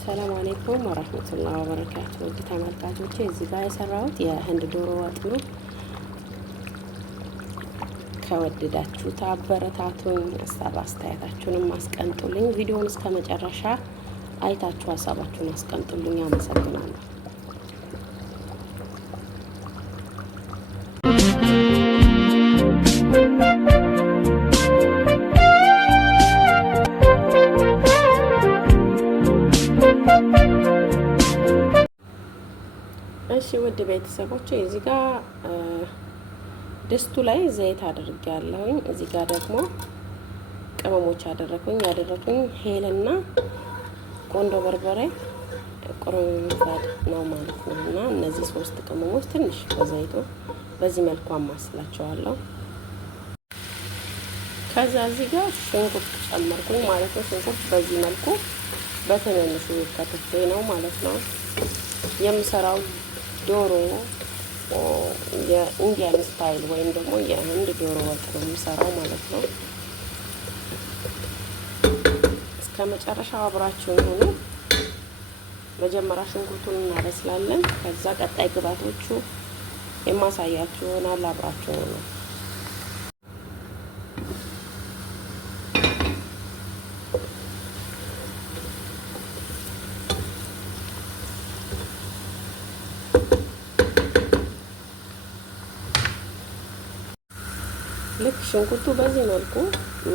ሰላም አለይኩም ወራህመቱላሂ ወበረካቱ። ውድ ተመልካቾቼ እዚህ ጋር የሰራሁት የህንድ ዶሮ ወጥ ነው። ከወደዳችሁት አበረታቱኝ፣ ሀሳብ አስተያየታችሁንም አስቀምጡልኝ። ቪዲዮውን እስከ መጨረሻ አይታችሁ ሀሳባችሁን አስቀምጡልኝ። አመሰግናለሁ። እሺ ውድ ቤተሰቦቼ እዚህ ጋር ድስቱ ላይ ዘይት አድርጌያለሁኝ። እዚህ ጋር ደግሞ ቅመሞች ያደረኩኝ ሄልና ቆንዶ በርበሬ ቁርንፍድ ነው ማለት ነው። እና እነዚህ ሶስት ቅመሞች ትንሽ በዘይቱ በዚህ መልኩ አማስላቸዋለሁ። ከዛ እዚህ ጋር ሽንኩርት ጨመርኩኝ ማለት ነው። ሽንኩርት በዚህ መልኩ በትንንሹ ከትፌ ነው ማለት ነው የምሰራው። ዶሮ የኢንዲያን ስታይል ወይም ደግሞ የህንድ ዶሮ ወጥ ነው የምሰራው ማለት ነው። እስከ መጨረሻው አብራችሁን ሆኑ። መጀመሪያ ሽንኩርቱን እናበስላለን። ከዛ ቀጣይ ግብአቶቹ የማሳያችሁ ይሆናል። አብራችሁ ነው። ልክ ሽንኩርቱ በዚህ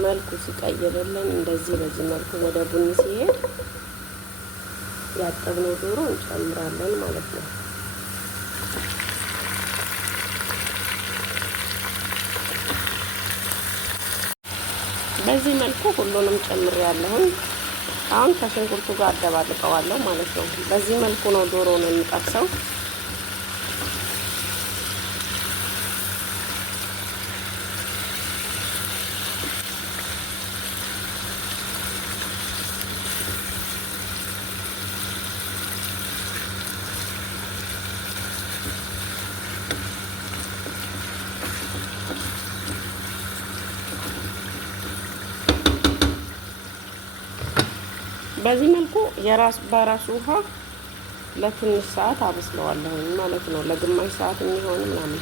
መልኩ ሲቀይርልን እንደዚህ በዚህ መልኩ ወደ ቡኒ ሲሄድ ያጠብነው ዶሮ እንጨምራለን ማለት ነው። በዚህ መልኩ ሁሉንም ጨምሬያለሁኝ። አሁን ከሽንኩርቱ ጋር አደባልቀዋለሁ ማለት ነው። በዚህ መልኩ ነው ዶሮውን የምጠብሰው። በዚህ መልኩ በራሱ ውሃ ለትንሽ ሰዓት አበስለዋለሁ ማለት ነው። ለግማሽ ሰዓት የሚሆን ምናምን።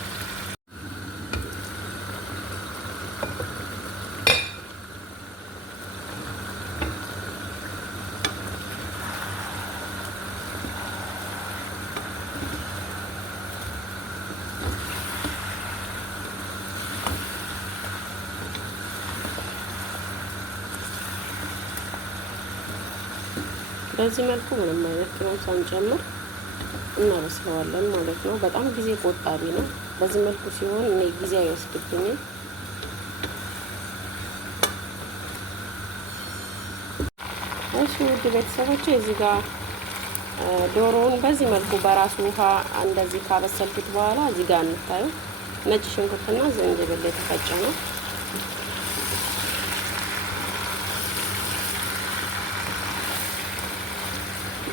በዚህ መልኩ ምንም አይነት ቅመም ሳንጨምር እናበስለዋለን ማለት ነው። በጣም ጊዜ ቆጣቢ ነው። በዚህ መልኩ ሲሆን እኔ ጊዜ አይወስድብኝም። እሺ ውድ ቤተሰቦቼ እዚህ ጋር ዶሮውን በዚህ መልኩ በራሱ ውሃ እንደዚህ ካበሰልኩት በኋላ እዚህ ጋር እንታዩ ነጭ ሽንኩርትና ዝንጅብል የተፈጨ ነው።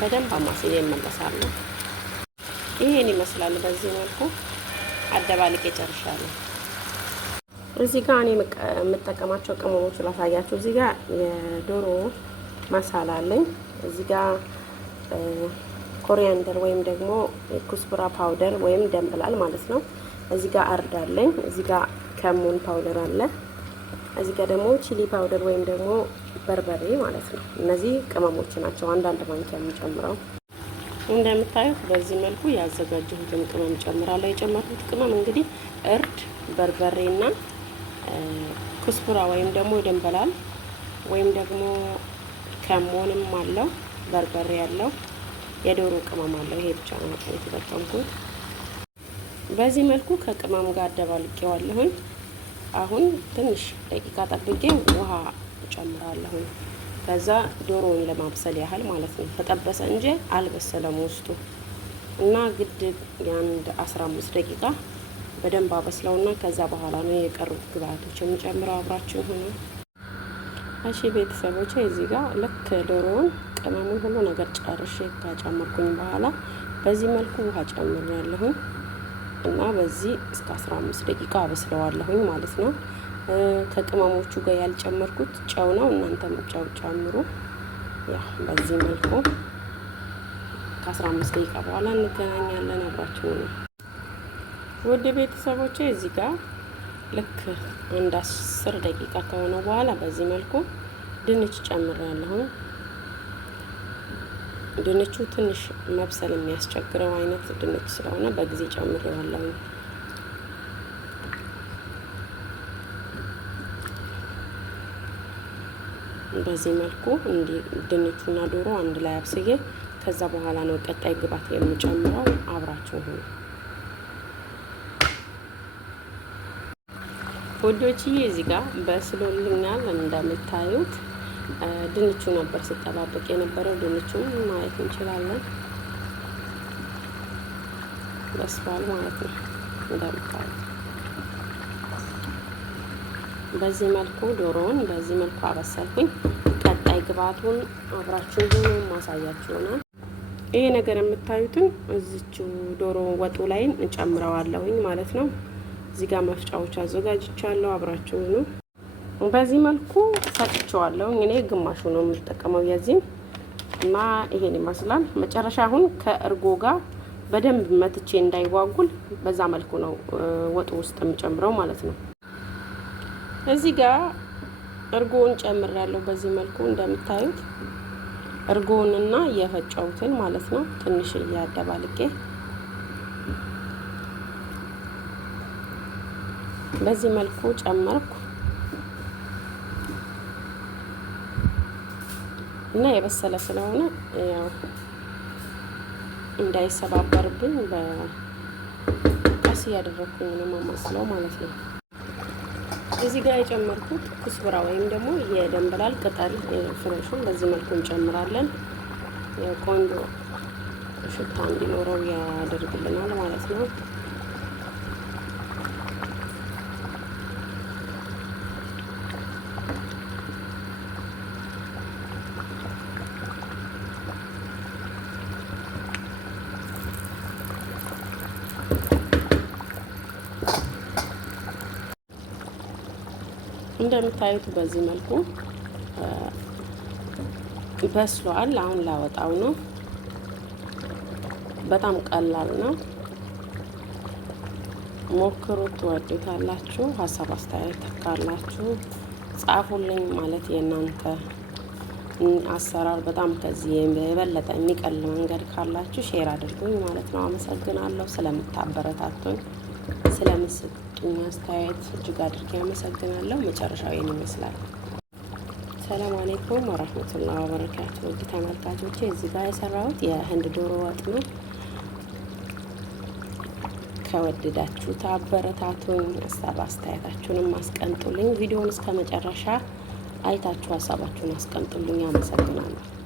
በደንብ አማስዬ እመለሳለሁ። ይሄን ይመስላል። በዚህ መልኩ አደባልቄ ጨርሻለሁ። እዚህ ጋር እኔ የምጠቀማቸው ቅመሞች ላሳያችሁ። እዚህ ጋር የዶሮ መሳላ አለኝ። እዚህ ጋር ኮሪያንደር ወይም ደግሞ ኩስብራ ፓውደር ወይም ደንብላል ማለት ነው። እዚህ ጋር አርድ አለኝ። እዚህ ጋር ከሙን ፓውደር አለ። እዚህ ጋር ደግሞ ቺሊ ፓውደር ወይም ደግሞ በርበሬ ማለት ነው። እነዚህ ቅመሞች ናቸው። አንዳንድ ማንኪያ የምጨምረው። እንደምታዩት በዚህ መልኩ ያዘጋጀሁትን ቅመም ጨምራለሁ። የጨመርኩት ቅመም እንግዲህ እርድ፣ በርበሬና ኩስቡራ ወይም ደግሞ ደንበላል ወይም ደግሞ ከሞንም አለው፣ በርበሬ ያለው፣ የዶሮ ቅመም አለው። ይሄ ብቻ ነው የተጠቀምኩት። በዚህ መልኩ ከቅመም ጋር አደባልቄዋለሁኝ። አሁን ትንሽ ደቂቃ ጠብቄ ውሃ ጨምራለሁ። ከዛ ዶሮውን ለማብሰል ያህል ማለት ነው። ተጠበሰ እንጂ አልበሰለም ውስጡ እና ግድ የአንድ 15 ደቂቃ በደንብ አበስለውና ከዛ በኋላ ነው የቀሩት ግብአቶች የምጨምረው። አብራችሁ ሆኖ እሺ ቤተሰቦቼ እዚህ ጋር ልክ ዶሮውን ቅመሙን ሁሉ ነገር ጨርሼ ካጨመርኩኝ በኋላ በዚህ መልኩ ውሃ ጨምሬያለሁኝ እና በዚህ እስከ 15 ደቂቃ አበስለዋለሁኝ ማለት ነው። ከቅመሞቹ ጋር ያልጨመርኩት ጨው ነው። እናንተም ጨው ጨምሩ። ያ በዚህ መልኩ ከ15 ደቂቃ በኋላ እንገናኛለን። አብራችሁ ነው ውድ ቤተሰቦቼ። እዚህ ጋር ልክ አንድ 10 ደቂቃ ከሆነ በኋላ በዚህ መልኩ ድንች ጨምሬያለሁ። ድንቹ ትንሽ መብሰል የሚያስቸግረው አይነት ድንች ስለሆነ በጊዜ ጨምሬዋለሁ። በዚህ መልኩ ድንቹና ዶሮ አንድ ላይ አብስዬ ከዛ በኋላ ነው ቀጣይ ግብአት የምጨምረው። አብራችሁ ሁኑ ውዶችዬ። እዚህ ጋር በስሎልኛል እንደምታዩት። ድንቹ ነበር ስጠባበቅ የነበረው። ድንቹን ማየት እንችላለን በስሏል ማለት ነው እንደምታዩት። በዚህ መልኩ ዶሮውን በዚህ መልኩ አበሰልኩኝ። ቀጣይ ግብአቱን አብራችሁ ሁኑ ማሳያችሁ ነው። ይሄ ነገር የምታዩትን እዚቹ ዶሮ ወጡ ላይ እጨምረዋለሁኝ ማለት ነው። እዚህ ጋር መፍጫዎች አዘጋጅቻለሁ። አብራችሁ ሁኑ። በዚህ መልኩ ፈጭቼዋለሁ። እኔ ግማሹ ነው የምጠቀመው የዚህን እና ይሄን ይመስላል። መጨረሻ አሁን ከእርጎ ጋር በደንብ መትቼ እንዳይጓጉል በዛ መልኩ ነው ወጡ ውስጥ የምጨምረው ማለት ነው። እዚህ ጋር እርጎውን ጨምሬያለሁ። በዚህ መልኩ እንደምታዩት እርጎውንና የፈጨውትን ማለት ነው ትንሽ እያደባልቄ በዚህ መልኩ ጨመርኩ እና የበሰለ ስለሆነ ያው እንዳይሰባበርብኝ በቀስ እያደረኩኝ ነው ማማስለው ማለት ነው። እዚህ ጋር የጨመርኩት ኩስብራ ወይም ደግሞ የደንበላል ቅጠል ፍሬሹን በዚህ መልኩ እንጨምራለን። ቆንጆ ሽታ እንዲኖረው ያደርግልናል ማለት ነው። እንደምታዩት በዚህ መልኩ በስሏል። አሁን ላወጣው ነው። በጣም ቀላል ነው። ሞክሩት፣ ትወዱታላችሁ። ሀሳብ አስተያየት ካላችሁ ጻፉልኝ። ማለት የእናንተ አሰራር በጣም ከዚህ የበለጠ የሚቀል መንገድ ካላችሁ ሼር አድርጉኝ ማለት ነው። አመሰግናለሁ ስለምታበረታቱኝ፣ ስለምትሰጡኝ አስተያየት እጅግ አድርጌ አመሰግናለሁ። መጨረሻው ይህን ይመስላል። ሰላም አለይኩም ወራህመቱላሂ ወበረካቱ። ውድ ተመልካቾቼ እዚህ ጋር የሰራሁት የህንድ ዶሮ ወጥ ነው። ከወደዳችሁት አበረታቱኝ። ሀሳብ አስተያየታችሁንም አስቀምጡልኝ። ቪዲዮውን እስከ መጨረሻ አይታችሁ ሀሳባችሁን አስቀምጡልኝ። አመሰግናለሁ።